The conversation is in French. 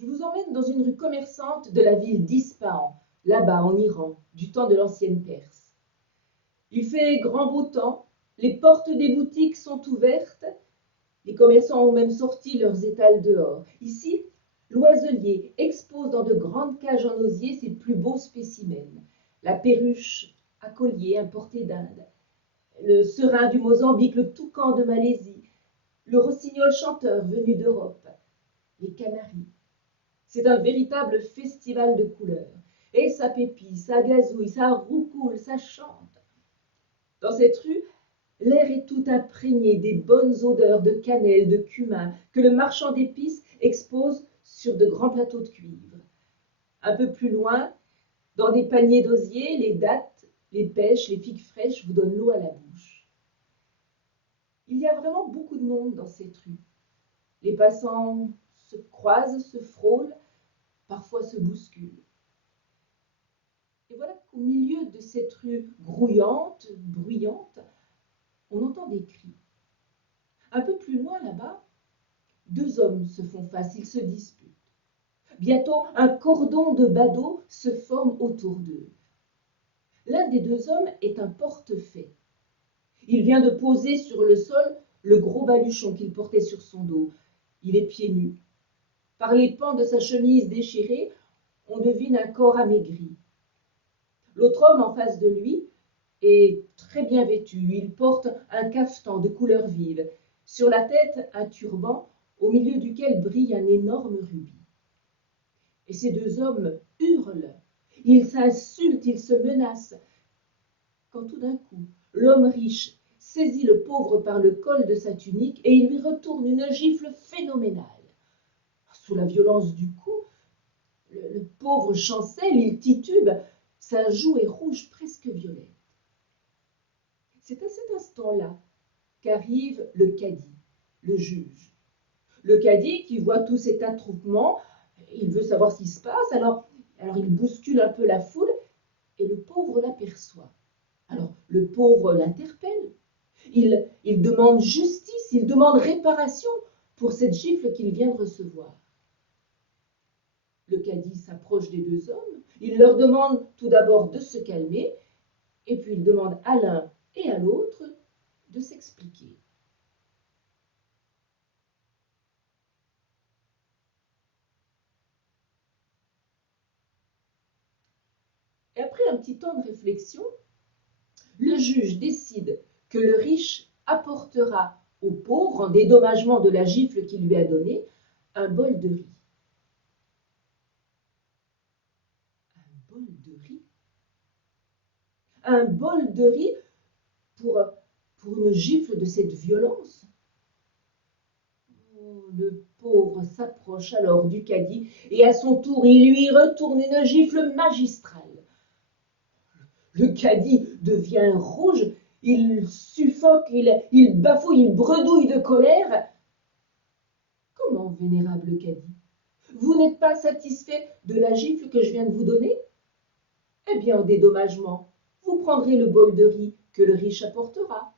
Je vous emmène dans une rue commerçante de la ville d'Ispahan, là-bas en Iran, du temps de l'ancienne Perse. Il fait grand beau temps, les portes des boutiques sont ouvertes, les commerçants ont même sorti leurs étals dehors. Ici, l'oiselier expose dans de grandes cages en osier ses plus beaux spécimens. La perruche à collier importée d'Inde, le serin du Mozambique, le toucan de Malaisie, le rossignol chanteur venu d'Europe, les canaris. C'est un véritable festival de couleurs. Et ça pépille, ça gazouille, ça roucoule, ça chante. Dans cette rue, l'air est tout imprégné des bonnes odeurs de cannelle, de cumin, que le marchand d'épices expose sur de grands plateaux de cuivre. Un peu plus loin, dans des paniers d'osier, les dattes, les pêches, les figues fraîches vous donnent l'eau à la bouche. Il y a vraiment beaucoup de monde dans cette rue. Les passants se croisent, se frôlent, parfois se bousculent. Et voilà qu'au milieu de cette rue grouillante, bruyante, on entend des cris. Un peu plus loin là-bas, deux hommes se font face, ils se disputent. Bientôt, un cordon de badauds se forme autour d'eux. L'un des deux hommes est un portefaix. Il vient de poser sur le sol le gros baluchon qu'il portait sur son dos. Il est pieds nus. Par les pans de sa chemise déchirée, on devine un corps amaigri. L'autre homme en face de lui est très bien vêtu. Il porte un cafetan de couleur vive. Sur la tête, un turban au milieu duquel brille un énorme rubis. Et ces deux hommes hurlent. Ils s'insultent, ils se menacent. Quand tout d'un coup, l'homme riche saisit le pauvre par le col de sa tunique et il lui retourne une gifle phénoménale. Sous la violence du coup, le pauvre chancelle, il titube, sa joue est rouge presque violette. C'est à cet instant-là qu'arrive le cadi, le juge. Le cadi qui voit tout cet attroupement, il veut savoir ce qui se passe, alors il bouscule un peu la foule et le pauvre l'aperçoit. Alors le pauvre l'interpelle, il demande justice, il demande réparation pour cette gifle qu'il vient de recevoir. Le cadi s'approche des deux hommes, il leur demande tout d'abord de se calmer, et puis il demande à l'un et à l'autre de s'expliquer. Et après un petit temps de réflexion, le juge décide que le riche apportera au pauvre, en dédommagement de la gifle qu'il lui a donnée, un bol de riz. Un bol de riz? Un bol de riz pour une gifle de cette violence? Oh, le pauvre s'approche alors du cadi et à son tour il lui retourne une gifle magistrale. Le cadi devient rouge, il suffoque, il bafouille, il bredouille de colère. Comment, vénérable cadi? Vous n'êtes pas satisfait de la gifle que je viens de vous donner? Eh bien, en dédommagement, vous prendrez le bol de riz que le riche apportera.